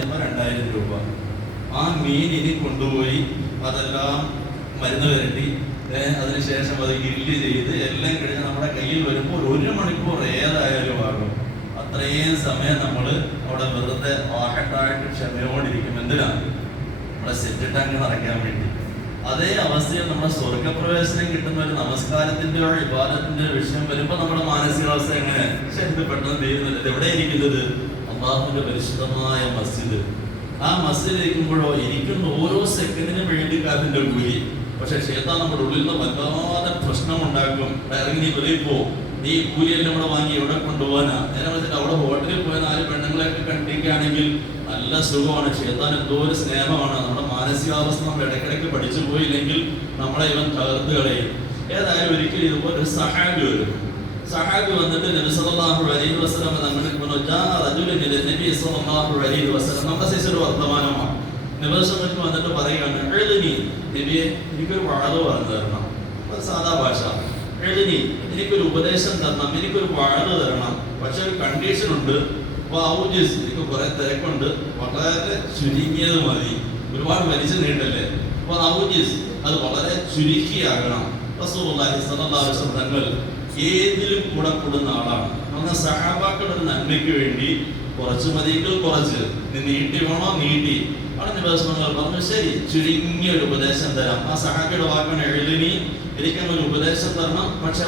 പറയുമ്പോൾ 2000 രൂപ. ആ മീൻ ഇനി കൊണ്ടുപോയി അതെല്ലാം മരുന്ന് വരട്ടി അതിനുശേഷം അത് ഗ്രില്ല് ചെയ്ത് എല്ലാം കഴിഞ്ഞ് നമ്മുടെ കയ്യിൽ വരുമ്പോൾ 1 മണിക്കൂർ ഏതായാലും ആകും. അത്രയും സമയം നമ്മൾ അവിടെ വെറുതെ വാഹട്ടായിട്ട് ക്ഷമയോടിരിക്കും. എന്തിനാണ്? നമ്മുടെ സെറ്റ് ടാങ്ക് നിറയ്ക്കാൻ വേണ്ടി. അതേ അവസ്ഥയിൽ നമ്മുടെ സ്വർഗപ്രവേശനം കിട്ടുന്ന ഒരു നമസ്കാരത്തിന്റെ ഇബാദത്തിന്റെ വിഷയം വരുമ്പോൾ നമ്മുടെ മാനസികാവസ്ഥ എങ്ങനെ പെട്ടെന്ന് തീരുന്നത്? എവിടെ ഇരിക്കുന്നത്? അല്ലാഹുവിന്റെ പരിശുദ്ധമായ മസ്ജിദ്. ആ മസ്ജിദ് ഇരിക്കുമ്പോഴോ ഇരിക്കുന്ന ഓരോ സെക്കൻഡിനും വേണ്ടി അതിന്റെ കൂലി. പക്ഷെ ശൈത്താൻ നമ്മുടെ ഉള്ളിൽ നിന്ന് വല്ലാതെ പ്രശ്നം ഉണ്ടാക്കും. ഇറങ്ങി നീ വെളിയിൽ പോ, നീ കൂലിയെല്ലാം കൂടെ വാങ്ങി എവിടെ കൊണ്ടുപോകാനാ? നേരെ വെച്ചിട്ട് അവിടെ ഹോട്ടലിൽ പോയ 4 പെണ്ണുങ്ങളെയൊക്കെ കണ്ടിരിക്കുകയാണെങ്കിൽ നല്ല സുഖമാണ്. ശൈത്താൻ എന്തോ ഒരു സ്നേഹമാണ്. നമ്മുടെ മാനസികാവസ്ഥ നമ്മൾ ഇടയ്ക്കിടയ്ക്ക് പഠിച്ചു പോയില്ലെങ്കിൽ നമ്മളെ ഇവൻ തകർത്ത് കളയും. ഏതായാലും ഒരിക്കലും ഇതുപോലെ ഒരു സഹാബി വരും. സഹാബി വന്നിട്ട് നബി സല്ലല്ലാഹു അലൈഹി വസല്ലം നമ്മുടെ ഒരു വർത്തമാനമാണ്. നബി സല്ലല്ലാഹു വന്നിട്ട് പറയുകയാണ്, നബിയെ എനിക്കൊരു വാഴ പറഞ്ഞു തരണം. സാധാ ഭാഷ. എനിക്കൊരു ഉപദേശം തരണം, എനിക്കൊരു വാഴ തരണം. പക്ഷെ ഒരു കണ്ടീഷൻ ഉണ്ട്. എനിക്ക് കുറെ തിരക്കുണ്ട്, വളരെ ചുരുങ്ങിയത് മതി, ഒരുപാട് വലിച്ചു നീണ്ടല്ലേ. അത് വളരെ ചുരുക്കിയാകണം. റസൂലുള്ളാഹി സ്വല്ലല്ലാഹു അലൈഹി വസല്ലം തങ്ങൾ ഏതിലും കൂടെ കൂടുന്ന ആളാണ്. എന്നാൽ സഹാബാക്കളുടെ ഒരു നന്മയ്ക്ക് വേണ്ടി കുറച്ച് മതിയെങ്കിൽ കുറച്ച്, നീട്ടി വേണോ നീട്ടി. അവിടെ നിബന്ധനകൾ പറഞ്ഞു, ശരി ചുരുങ്ങിയ ഒരു ഉപദേശം തരാം. ആ സഹാബിയുടെ വാക്കാണ് എഴുതി, എനിക്കങ്ങനെ ഉപദേശം തരണം, പക്ഷെ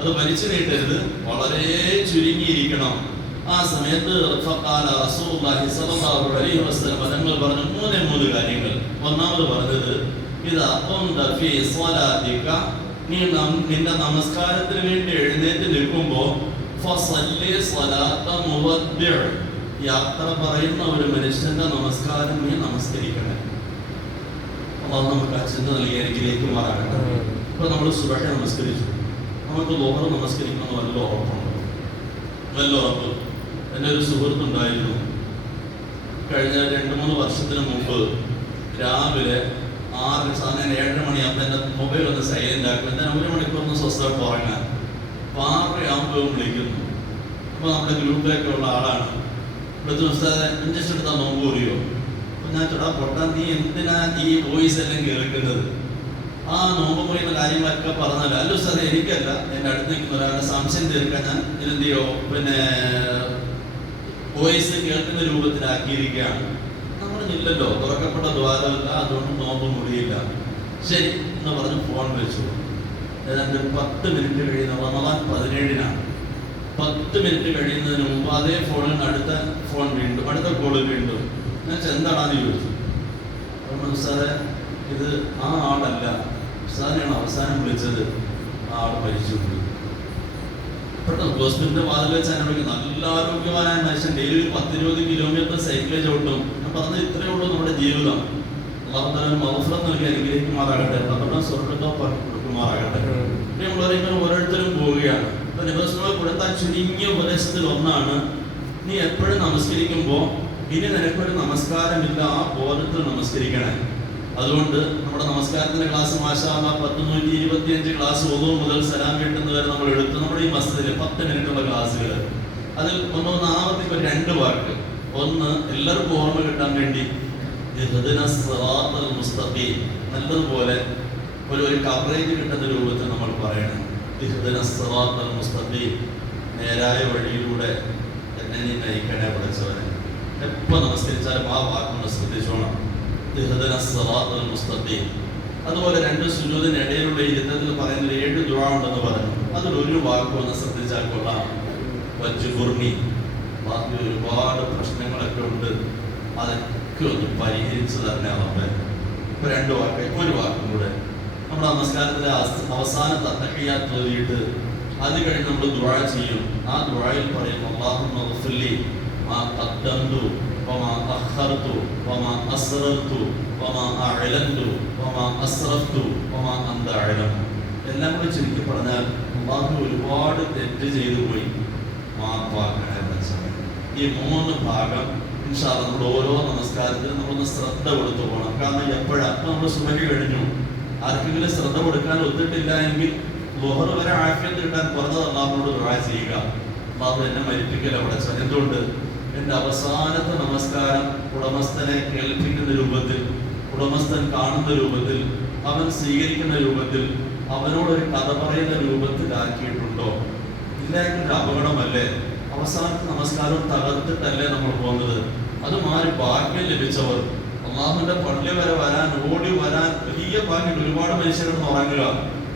അത് വലിച്ചു നീട്ടരുത്, വളരെ ചുരുങ്ങിയിരിക്കണം. ആ സമയത്ത് റസൂലുള്ളാഹി സ്വല്ലല്ലാഹു അലൈഹി വസല്ലം തങ്ങൾ പറഞ്ഞു 3 കാര്യങ്ങൾ. ഒന്നാമത് പറഞ്ഞത്, നീ നിന്റെ നമസ്കാരത്തിന് വേണ്ടി എഴുന്നേറ്റ് നിൽക്കുമ്പോ യാത്ര പറയുന്ന ഒരു മനുഷ്യന്റെ നമസ്കാരം നീ നമസ്കരിക്കണം. അല്ലാഹു നമുക്ക് അച്ഛൻ നൽകി അനുഗ്രഹിക്കുമാറാകട്ടെ. ഇപ്പൊ നമ്മൾ സുബഹി നമസ്കരിച്ചു, നമുക്ക് ലോഹർ നമസ്കരിക്കണം വല്ല ഉറപ്പുണ്ടോ? വല്ല ഉറപ്പ്. എൻ്റെ ഒരു സുഹൃത്തുണ്ടായിരുന്നു, കഴിഞ്ഞ 2-3 വർഷത്തിന് മുമ്പ് രാവിലെ 6 സാധനം 7 മണിയാകുമ്പോൾ എൻ്റെ മൊബൈൽ ഒന്ന് സൈലന്റ് ആക്കും. എന്നാൽ 1 മണിക്കൂർ സ്വസ്ഥമായിട്ട് ഉറങ്ങാൻ. അപ്പോൾ 6 വിളിക്കുന്നു. അപ്പോൾ നമ്മുടെ ഗ്രൂപ്പിലൊക്കെ ഉള്ള ആളാണ്. ഇവിടുത്തെ ഇഞ്ചക്ഷൻ എടുത്താൽ നോമ്പ് കൂറിയോ? അപ്പം ഞാൻ ചേട്ടാ പൊട്ടാൻ, നീ എന്തിനാ ഈ വോയിസ് എല്ലാം കേൾക്കുന്നത്? ആ നോമ്പ് മുറിയുന്ന കാര്യങ്ങളൊക്കെ പറഞ്ഞാൽ അല്ല ഉസ്താദേ, എനിക്കല്ല, എൻ്റെ അടുത്ത് നിൽക്കുന്ന ഒരാളുടെ സംശയം തീർക്കാൻ ഞാൻ ഇതെന്ത് ചെയ്യോ വോയിസ് കേൾക്കുന്ന രൂപത്തിലാക്കിയിരിക്കുകയാണ്. നമ്മളില്ലല്ലോ, തുറക്കപ്പെട്ട ദ്വാരമല്ല, അതുകൊണ്ട് നോമ്പ് മുറിയില്ല. ശരി എന്ന് പറഞ്ഞ് ഫോൺ വെച്ചു. ഏതാണ്ട് 10 മിനിറ്റ് കഴിയുന്ന റമദാൻ 17-നാണ്. 10 മിനിറ്റ് കഴിയുന്നതിന് മുമ്പ് അതേ ഫോണിൽ അടുത്ത ഫോൺ വീണ്ടും, അടുത്ത കോള് വീണ്ടും. ഞാൻ എന്താണെന്ന് ചോദിച്ചു. അപ്പോൾ സാറേ, ഇത് ആ ആളല്ല, സാറിനെയാണ് അവസാനം വിളിച്ചത്, ആ ആൾ മരിച്ചുപോയി. പെട്ടെന്ന് ഹോസ്പിറ്റലിന്റെ വാതിൽ വെച്ച് അനുഭവിക്കും. നല്ല ആരോഗ്യവാനായ മനുഷ്യൻ ഡെയിലി 10-20 കിലോമീറ്റർ സൈക്കിളിൽ ചവിട്ടും. ഞാൻ പറഞ്ഞത് ഇത്രയേ ഉള്ളൂ നമ്മുടെ ജീവിതം. അല്ലാഹു തആല മഗ്ഫിറത്ത് നൽകി അനുഗ്രഹിക്കുമാറാകട്ടെ, നമ്മുടെ സ്വർഗ്ഗത്തോ കൊടുക്കുമാറാകട്ടെ. നമ്മൾ ഓരോരുത്തരും പോവുകയാണ്. ഇപ്പൊ നിബന്ധനകൾ കൊടുത്ത ചുരുങ്ങിയ ഉപദേശത്തിൽ ഒന്നാണ്, നീ എപ്പോഴും നമസ്കരിക്കുമ്പോൾ ഇനി നിനക്കൊരു നമസ്കാരമില്ല, ആ ബോധത്തിൽ നമസ്കരിക്കണേ. അതുകൊണ്ട് നമ്മുടെ നമസ്കാരത്തിന്റെ ക്ലാസ് മാഷാ അല്ലാഹ് 125 ക്ലാസ് ഒന്നു മുതൽ സലാം വീട്ടുന്നത് വരെ നമ്മൾ എടുത്തു. നമ്മുടെ ഈ മസ്ജിദിൽ 10 മിനിറ്റുള്ള ക്ലാസ്സുകൾ. അതിൽ ഒന്നാമത്തേക്ക് 2 വാക്ക്. ഒന്ന്, എല്ലാവർക്കും ഓർമ്മ കിട്ടാൻ വേണ്ടി നല്ലതുപോലെ ഒരു കവറേജ് കിട്ടുന്ന രൂപത്തിൽ നമ്മൾ പറയണം. നേരായ വഴിയിലൂടെ എന്നെ നീ നയിക്കണേ പഠിച്ചവനെ. എപ്പോൾ നമസ്കരിച്ചാലും ആ വാക്കൊന്ന് ശ്രദ്ധിച്ചോണം. അതുപോലെ 2 സുജൂദിന് ഇടയിലുള്ള ഇരുത്തത്തിൽ പറയുന്നത് 7 ദുആ ഉണ്ടെന്ന് പറഞ്ഞു. അതിലൊരു വാക്ക് ഒന്ന് ശ്രദ്ധിച്ചാൽ കൊള്ളാം. വജ്ബുർനി. ബാക്കി ഒരുപാട് പ്രശ്നങ്ങളൊക്കെ ഉണ്ട്, അതൊക്കെ ഒന്ന് പരിഹരിച്ചു തന്നെ റബ്ബേ. ഇപ്പൊ 2 വാക്ക്, ഒരു വാക്കും കൂടെ. നമ്മുടെ നമസ്കാരത്തിലെ അവസാനത്തെ തഹയ്യാത്ത് ഓതിയിട്ട് അത് കഴിഞ്ഞ് നമ്മൾ ദുആ ചെയ്യും. ആ ദുആയിൽ പറയും, അല്ലാഹുമ്മ ഗ്ഫിർലി മാ ഖദ്ദംതു വമാ അഖർതു വമാ അസ്റർതു വമാ അഅലൻതു വമാ അസ്റഫ്തു വമാ അൻത അഅലം. എല്ലാം കൂടി ചുരുക്കി പറഞ്ഞാൽ, അല്ലാഹു ഒരുപാട് തെറ്റ് ചെയ്തു പോയി, മാപ്പാക്കണേ. ഈ 3 ഭാഗം ഇൻഷാ അല്ലാഹ് നമ്മുടെ ഓരോ നമസ്കാരത്തിലും നമ്മളൊന്ന് ശ്രദ്ധ കൊടുത്തു പോകണം. കാരണം എപ്പോഴാണ് നമ്മൾ സുബഹി കഴിഞ്ഞു, ആർക്കെങ്കിലും ശ്രദ്ധ കൊടുക്കാൻ ഒത്തിട്ടില്ല എങ്കിൽ ളുഹർ വരെ ആഫിയത്ത് കിട്ടാൻ പറഞ്ഞത് അല്ലാഹുവോട് ദുആ ചെയ്യുക. അല്ലാഹു എന്നെ മരിപ്പിക്കല പഠിച്ചവൻ. എന്തുകൊണ്ട്? എൻ്റെ അവസാനത്തെ നമസ്കാരം ഉടമസ്ഥനെ കേൾപ്പിക്കുന്ന രൂപത്തിൽ, ഉടമസ്ഥൻ കാണുന്ന രൂപത്തിൽ, അവൻ സ്വീകരിക്കുന്ന രൂപത്തിൽ, അവനോടൊരു കഥ പറയുന്ന രൂപത്തിലാക്കിയിട്ടുണ്ടോ? ഇല്ലെങ്കിൽ ഒരു അപകടമല്ലേ? അവസാനത്തെ നമസ്കാരം തകർത്തിട്ടല്ലേ നമ്മൾ പോകുന്നത്? അതുമാതിരി ഭാഗ്യം ലഭിച്ചവർ, അള്ളാഹുവിന്റെ പള്ളി വരെ വരാൻ, ഓടി വരാൻ വലിയ ഭാഗ്യം. ഒരുപാട് മനുഷ്യരൊന്നും ഉറങ്ങുക,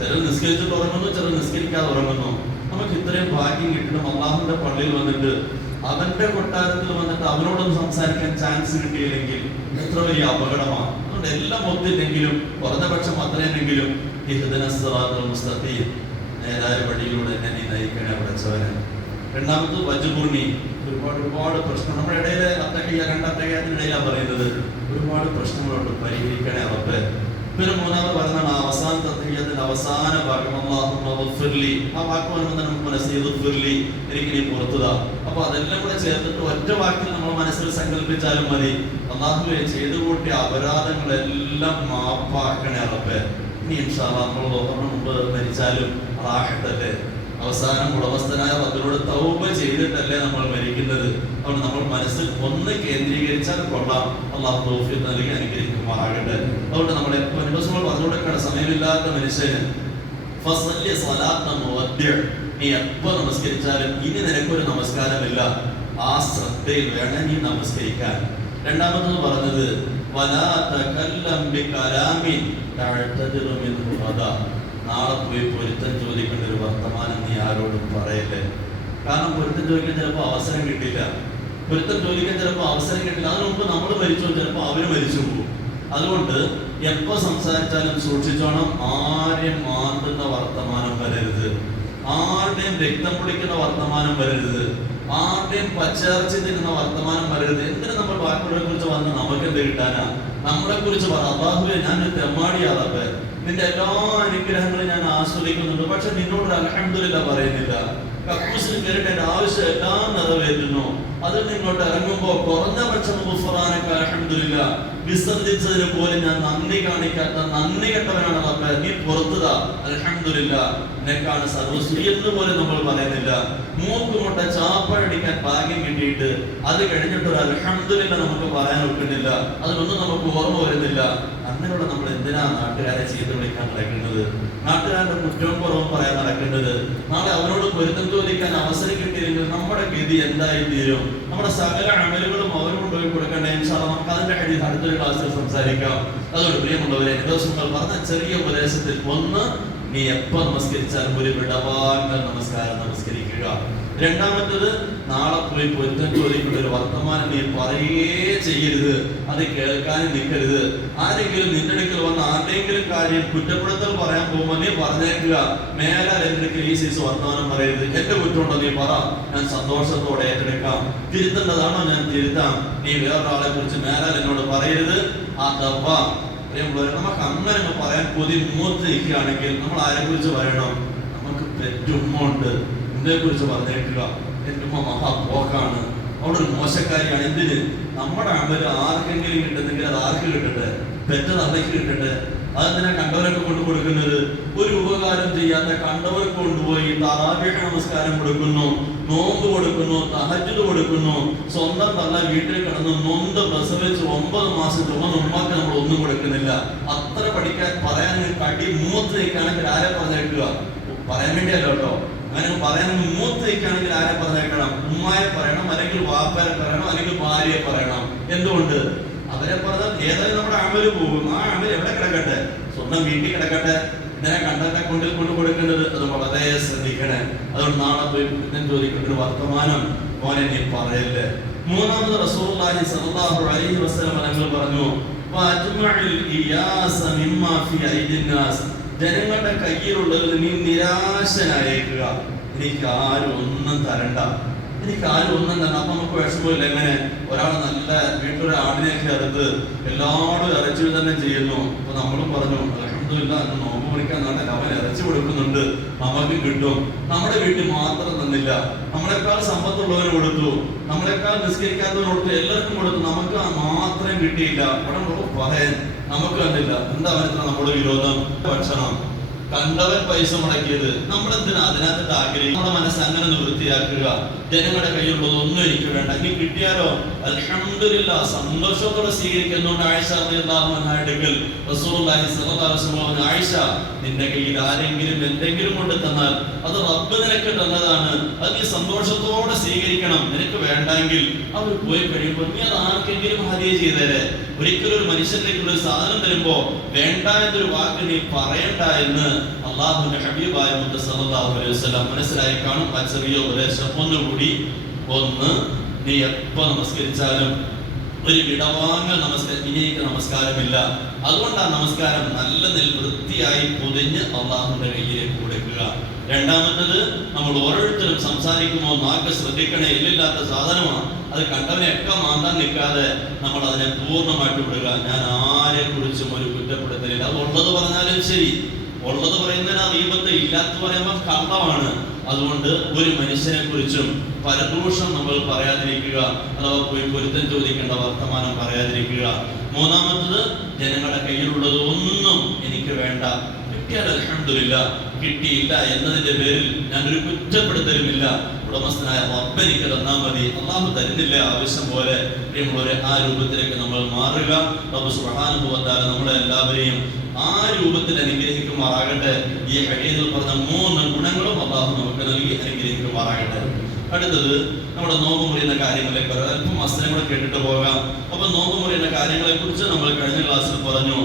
ചിലർ നിസ്കരിച്ചിട്ട് ഉറങ്ങുന്നു, ചിലർ നിസ്കരിക്കാതെ ഉറങ്ങുന്നു. നമുക്ക് ഇത്രയും ഭാഗ്യം കിട്ടണം അള്ളാഹുവിന്റെ പള്ളിയിൽ വന്നിട്ട്, അവന്റെ കൊട്ടാരത്തിൽ വന്നിട്ട് അവനോടൊന്ന് സംസാരിക്കാൻ ചാൻസ് കിട്ടിയില്ലെങ്കിൽ എത്ര വലിയ അപകടമാണ്. അതുകൊണ്ട് എല്ലാം ഒത്തില്ലെങ്കിലും കുറഞ്ഞപക്ഷം അത്രയെങ്കിലും നേരായ വഴിയിലൂടെ എന്നെ നീ നയിക്കണേ പഠിച്ചവന്. രണ്ടാമത് വജുപൂർണി. ഒരുപാട് പ്രശ്നം നമ്മുടെ ഇടയിൽ രണ്ടത്തയ്യത്തിനിടയിലാണ് പറയുന്നത്. ഒരുപാട് പ്രശ്നങ്ങളുണ്ട്, പരിഹരിക്കണേ റബ്ബേ. പിന്നെ മൂന്നാമത് പറയുന്നതാണ് അവസാനത്തെ തഹ്ഹിയ്യത്തിന്റെ അവസാന ഭാഗം, അല്ലാഹുമ്മ ഗഫിർലി. ആ വാക്ക് വരുമ്പോൾ നമുക്ക് മനസ്സിൽ ഗഫിർലി, എനിക്ക് നീ പുറത്തുതാ. അപ്പൊ അതെല്ലാം കൂടെ ചേർത്തിട്ട് ഒറ്റ വാക്കിൽ നമ്മൾ മനസ്സിൽ സങ്കല്പിച്ചാലും മതി, അല്ലാഹുവേ ചെയ്തു കൂട്ടിയ അപരാധങ്ങളെല്ലാം മാപ്പാക്കണേ റബ്ബേ. ഇനി ഇൻഷാ അല്ലാഹ് നമ്മൾ ലോഹറിന് മുമ്പ് മരിച്ചാലും റാഹത്തല്ലേ, അവസാനം ഉടമസ്ഥനായ റബ്ബിനോട് തൗബ ചെയ്തിട്ടല്ലേ നമ്മൾ മരിക്കുന്നത്. അതുകൊണ്ട് നമ്മൾ മനസ്സിൽ ഒന്ന് കേന്ദ്രീകരിച്ചാൽ കൊള്ളാം. അല്ലാഹു തൗഫീഖ് നൽകി അനുഗ്രഹിക്കുമാറാകട്ടെ. അതുകൊണ്ട് നമ്മൾ എപ്പോൾ ദിവസങ്ങൾ പറഞ്ഞുകൊടുക്കണം, സമയമില്ലാത്ത മനുഷ്യന് ഫസല്ലി സ്വലാത്ത മുവദ്ദിഅ, നീ എപ്പോൾ നമസ്കരിച്ചാലും ഇനി നിനക്കൊരു നമസ്കാരമില്ല, ആ ശ്രദ്ധയിൽ വേണം നീ നമസ്കരിക്കാൻ. രണ്ടാമതെന്ന് പറഞ്ഞത് വലാ തകല്ലം ബികലാമിൻ തഅതദിറു മിൻഹു ഗദാ, നാളെ പോയി പൊരുത്തം ചോദിക്കേണ്ട ഒരു വർത്തമാനം നീ ആരോടും പറയല്ലേ. കാരണം പൊരുത്തം ചോദിക്കാൻ ചിലപ്പോൾ അവസരം കിട്ടില്ല, പൊരുത്തം ചോദിക്കാൻ ചിലപ്പോൾ അവസരം കിട്ടില്ല. അതിനു മുമ്പ് നമ്മൾ മരിച്ചു, ചിലപ്പോൾ അവര് മരിച്ചു പോകും. അതുകൊണ്ട് എപ്പോ സംസാരിച്ചാലും സൂക്ഷിച്ചോണം, ആരെയും മാന്തുന്ന വർത്തമാനം വരരുത്, ആരുടെയും രക്തം പൊടിക്കുന്ന വർത്തമാനം വരരുത്, ആരുടെയും പച്ചയിറച്ചി തിന്നുന്ന വർത്തമാനം വരരുത്. എന്തിനു നമ്മൾ ബാക്കിയുള്ളവരെ കുറിച്ച് വന്ന് നമുക്ക് എന്ത് കിട്ടാനാ? നമ്മളെ കുറിച്ച് പറ, അല്ലാഹുവേ ഞാൻ തെമ്മാടിയാതെ നിന്റെ എല്ലാ അനുഗ്രഹങ്ങളും ഞാൻ ആസ്വദിക്കുന്നുണ്ട്, പക്ഷെ നിന്നോട് അൽഹംദുലില്ലാ പറയുന്നില്ല. കക്കൂസിൽ കയറിയിട്ട് എന്റെ ആവശ്യം എല്ലാം നിറവേറ്റുന്നു, അതിൽ നിന്നോട്ട് ഇറങ്ങുമ്പോ കുറഞ്ഞ പക്ഷം ഗുഫ്റാനക അൽഹംദുലില്ലാ, വിസർജിച്ചതിന് പോലും ഞാൻ നന്ദി കാണിക്കാത്ത നന്ദി കെട്ടവനാണ് റബ്ബേ, നീ പുറത്തുതാ അൽഹംദുലില്ലാ, നിനക്കാണ് സർവ്വസ്വി എന്ന് പോലും നമ്മൾ പറയുന്നില്ല. മൂക്കുമുട്ട ചാപ്പഴടിക്കാൻ ഭാഗ്യം കിട്ടിയിട്ട് അത് കഴിഞ്ഞിട്ട് ഒരു അൽഹംദുലില്ലാ നമുക്ക് പറയാൻ ഒക്കുന്നില്ല, അതിലൊന്നും നമുക്ക് ഓർമ്മ വരുന്നില്ല. അങ്ങനെയുള്ള നമ്മൾ എന്തിനാ നാട്ടുകാരെ ചീത്ത വിളിക്കാൻ നടക്കുന്നത്, നാട്ടുകാരുടെ കുറ്റവും കുറവും പറയാൻ നടക്കുന്നത്? നാളെ അവരോട് പൊരുത്തം ചോദിക്കാൻ അവസരം കിട്ടിയില്ലെങ്കിൽ നമ്മുടെ ഗതി എന്തായി തീരും? നമ്മുടെ സകല അമലുകളും അവർ കൊണ്ടുപോയി കൊടുക്കേണ്ട. ഇൻഷാ അല്ലാഹ് നമുക്ക് അതിന്റെ ഹദീസ് അടുത്തൊരു ക്ലാസ്സിൽ സംസാരിക്കാം. അതുകൊണ്ട് പ്രിയമുള്ളവരെ, ദിവസങ്ങൾ പറഞ്ഞ ചെറിയ ഉപദേശത്തിൽ ഒന്ന്, നീ എപ്പോൾ നമസ്കരിച്ചാലും ഒരു വിടവാങ്ങൽ നമസ്കരിക്കുക. രണ്ടാമത്തത്, നാളെ പോയി പൊരുത്തം ചോദിക്കുന്ന ഒരു വർത്തമാനം നീ പറയുകയേ ചെയ്യരുത്, അത് കേൾക്കാനും നിൽക്കരുത്. ആരെങ്കിലും നിന്റെ അടുക്കൽ വന്ന് ആരുടെയെങ്കിലും കാര്യം കുറ്റപ്പെടുത്തൽ പറയാൻ പോകുമ്പോൾ നീ പറഞ്ഞേക്കുക, മേലാൽ എന്റെ അടുക്കൽ ഈ സീസ് വർത്തമാനം പറയരുത്, എന്റെ കുറ്റമുണ്ടോ നീ പറ, ഞാൻ സന്തോഷത്തോടെ ഏറ്റെടുക്കാം, തിരുത്തേണ്ടതാണോ ഞാൻ തിരുത്താം, നീ വേറൊരാളെ കുറിച്ച് മേലാൽ എന്നോട് പറയരുത്. അഥവാ നമുക്ക് അങ്ങനെ പറയാൻ കൊതി മൂർത്തിരിക്കുകയാണെങ്കിൽ നമ്മൾ ആരെ കുറിച്ച് പറയണം? നമുക്ക് പെറ്റുമ്മ ഉണ്ട്, എന്നെ കുറിച്ച് പറഞ്ഞേക്കുക, എൻ്റെ ഉമ്മ മഹാപോക്കാണ്, അവിടെ ഒരു മോശക്കാരിയാണ്. എന്തിന്? നമ്മുടെ അമല് ആർക്കെങ്കിലും കിട്ടുന്നെങ്കിൽ അത് ആർക്ക് കിട്ടട്ടെ? പെറ്റത് അമ്മയ്ക്ക് കിട്ടട്ടെ. അതെന്തിനാ കണ്ടവരൊക്കെ കൊണ്ടു കൊടുക്കുന്നത്? ഒരു ഉപകാരം ചെയ്യാത്ത കണ്ടവർക്ക് കൊണ്ടുപോയി തറാവീഹ് നമസ്കാരം കൊടുക്കുന്നു, നോമ്പ് കൊടുക്കുന്നു, തഹജ്ജുദ് കൊടുക്കുന്നു, സ്വന്തം തള്ള വീട്ടിൽ കിടന്ന് നൊന്ത് പ്രസവിച്ച് 9 മാസം ചുമന്ന ഉമ്മാക്ക് നമ്മൾ ഒന്നും കൊടുക്കുന്നില്ല. അത്ര പഠിക്കാൻ പറയാൻ കടി മൂത്ത് നിൽക്കുകയാണെങ്കിൽ ആരെ പറഞ്ഞേക്കുക? പറയാൻ വേണ്ടിയല്ലോ കേട്ടോ, അങ്ങനെ പറയാൻ മൂത്ത് നിൽക്കുകയാണെങ്കിൽ ആരെ പറഞ്ഞേക്കണം? ഉമ്മായെ പറയണം, അല്ലെങ്കിൽ വാപ്പയെ പറയണം, അല്ലെങ്കിൽ ഭാര്യയെ പറയണം. എന്തുകൊണ്ട്? അവരെ പറഞ്ഞാൽ ഏതായാലും നമ്മുടെ അമല് പോകും. ആ അമല് എവിടെ കിടക്കട്ടെ? സ്വന്തം വീട്ടിൽ കിടക്കട്ടെ. ഇങ്ങനെ കണ്ടൊക്കെ കൊണ്ട് കൊടുക്കേണ്ടത് അത് വളരെ ശ്രദ്ധിക്കണേ. അതുകൊണ്ട് നാളെ പോയി കുറ്റം ചോദിക്കേണ്ട ഒരു വർത്തമാനം മോനെ നീ പറയല്ലേ. മൂന്നാമത് റസൂലുള്ളാഹി സ്വല്ലല്ലാഹു അലൈഹി വസല്ലം തങ്ങൾ പറഞ്ഞു, വഅജ്മഉൽ ഇയാസ മിമ്മാ ഫി ഐദിൻ നാസ്, ജനങ്ങളുടെ കയ്യിലുള്ളത് നീ നിരാശനായേക്കുക. എനിക്ക് ആരും ഒന്നും തരണ്ട, എനിക്ക് ആരും ഒന്നും തന്നെ. അപ്പൊ നമുക്ക് വിഷമമില്ല. എങ്ങനെ? ഒരാൾ നല്ല വീട്ടിലൊരു ആടിനെയൊക്കെ അറുത്ത് എല്ലാവരും ഇറച്ചി തന്നെ ചെയ്യുന്നു. അപ്പൊ നമ്മളും പറഞ്ഞു അൽഹംദുലില്ലാ, അന്ന് നോമ്പ് മുറിക്കാൻ നാട്ടിൽ അവൻ ഇറച്ചി കൊടുക്കുന്നുണ്ട്, നമുക്ക് കിട്ടും. നമ്മുടെ വീട്ടിൽ മാത്രം തന്നില്ല, നമ്മളെക്കാൾ സമ്പത്തുള്ളവന് കൊടുത്തു, നമ്മളെക്കാൾ നിസ്കരിക്കാത്തവന് കൊടുത്തു, എല്ലാവർക്കും കൊടുത്തു, നമുക്ക് മാത്രം കിട്ടിയില്ല. അവിടെ പറയാൻ നമുക്ക് കണ്ടില്ല. എന്താ അവനത്ര നമ്മുടെ വിരോധം? ഭക്ഷണം കണ്ടവൻ പൈസ മുടക്കിയത് നമ്മളെന്തിനാ അതിനകത്ത് ആഗ്രഹിക്കും? നമ്മുടെ മനസ്സ് അങ്ങനെ ഒന്ന് വൃത്തിയാക്കുക. ജനങ്ങളുടെ കയ്യിലുള്ളത് ഒന്നും എനിക്ക് വേണ്ട, ഇനി കിട്ടിയാലോ അൽഹംദുലില്ലാഹ് സന്തോഷത്തോടെ സ്വീകരിക്കുന്നതുകൊണ്ട് ആയിഷ റളിയല്ലാഹു അൻഹ അടുക്കൽ റസൂലുള്ളാഹി സ്വല്ലല്ലാഹു അലൈഹി വസല്ലം പറഞ്ഞു, ആയിഷ നിന്റെ കയ്യിൽ ആരെങ്കിലും എന്തെങ്കിലും കൊണ്ട് തന്നാൽ അത് റബ്ബ് നിനക്ക് തന്നതാണ്, അത് നീ സന്തോഷത്തോടെ സ്വീകരിക്കണം. നിനക്ക് വേണ്ടെങ്കിൽ അവർ പോയി കഴിയുമ്പോൾ നീ അത് ആർക്കെങ്കിലും ഹദിയ ചെയ്തേരെ. ഒരിക്കലും ഒരു മനുഷ്യനിലേക്കുള്ള ഒരു സാധനം തരുമ്പോ വേണ്ട എന്നൊരു വാക്ക് നീ പറയണ്ട എന്ന് അള്ളാഹുവിന്റെ ഹബീബായ മുഹമ്മദ് സല്ലല്ലാഹു അലൈഹി വസല്ലം മനസ്സിലായി കാണും. ആ ചെറിയ ഉപദേശം ഒന്നുകൂടി, ഒന്ന്, നീ എപ്പോ നമസ്കരിച്ചാലും ഒരു വിടവാങ്ങൽ ഇനിക്ക് നമസ്കാരമില്ല. അതുകൊണ്ട് ആ നമസ്കാരം നല്ല വൃത്തിയായി പൊതിഞ്ഞ് അള്ളാഹുവിന്റെ കയ്യിലേക്ക് കൊടുക്കുക. രണ്ടാമത്തത്, നമ്മൾ ഓരോരുത്തരും സംസാരിക്കുമ്പോൾ നാക്ക് ശ്രദ്ധിക്കണേ, ഇല്ലില്ലാത്ത സാധനമാണ്, അത് കണ്ടവനെയൊക്കെ മാന്താൻ നിൽക്കാതെ നമ്മൾ അതിനെ പൂർണ്ണമായിട്ട് വിടുക. ഞാൻ ആരെ കുറിച്ചും ഒരു കുറ്റപ്പെടുത്തലില്ല. അത് ഉള്ളത് പറഞ്ഞാലും ശരി, ഉള്ളത് പറയുന്നതിന് ഗീബത്ത്, ഇല്ലാത്ത പറയുമ്പോൾ കള്ളമാണ്. അതുകൊണ്ട് ഒരു മനുഷ്യനെ കുറിച്ചും പരദൂഷണം നമ്മൾ പറയാതിരിക്കുക, അഥവാ പോയി പൊരുത്തം ചോദിക്കേണ്ട വർത്തമാനം പറയാതിരിക്കുക. മൂന്നാമത്തത്, ജനങ്ങളുടെ കയ്യിലുള്ളത് ഒന്നും എനിക്ക് വേണ്ട, കിട്ടിയാൽ അൽഹംദുലില്ലാഹ്, കിട്ടിയില്ല എന്നതിന്റെ പേരിൽ ഞാനൊരു കുറ്റപ്പെടുത്തലുമില്ല. ഉടമസ്ഥനായ റബ്ബ് എനിക്ക് തന്നാൽ മതി, അള്ളാഹു തരുന്നില്ല ആവശ്യം പോലെ. പ്രിയമുള്ളവരെ, ആ രൂപത്തിലേക്ക് നമ്മൾ മാറുക. റബ്ബ് സുബ്ഹാനഹു വ തആല നമ്മളെ എല്ലാവരെയും ആ രൂപത്തിൽ അനുഗ്രഹിക്കുമാറാകട്ടെ. ഈ ഹദീസിൽ പറഞ്ഞ 3 ഗുണങ്ങളും അള്ളാഹു നമുക്ക് നൽകി അനുഗ്രഹിക്കുമാറാകട്ടെ. അടുത്തത്, നമ്മുടെ നോമ്പ് മുറിയുന്ന കാര്യങ്ങളിലേക്ക് അല്പം വസ്ത്രങ്ങൾ കേട്ടിട്ട് പോകാം. അപ്പൊ നോമ്പ് മുറിയുന്ന കാര്യങ്ങളെ കുറിച്ച് നമ്മൾ കഴിഞ്ഞ ക്ലാസ്സിൽ പറഞ്ഞു.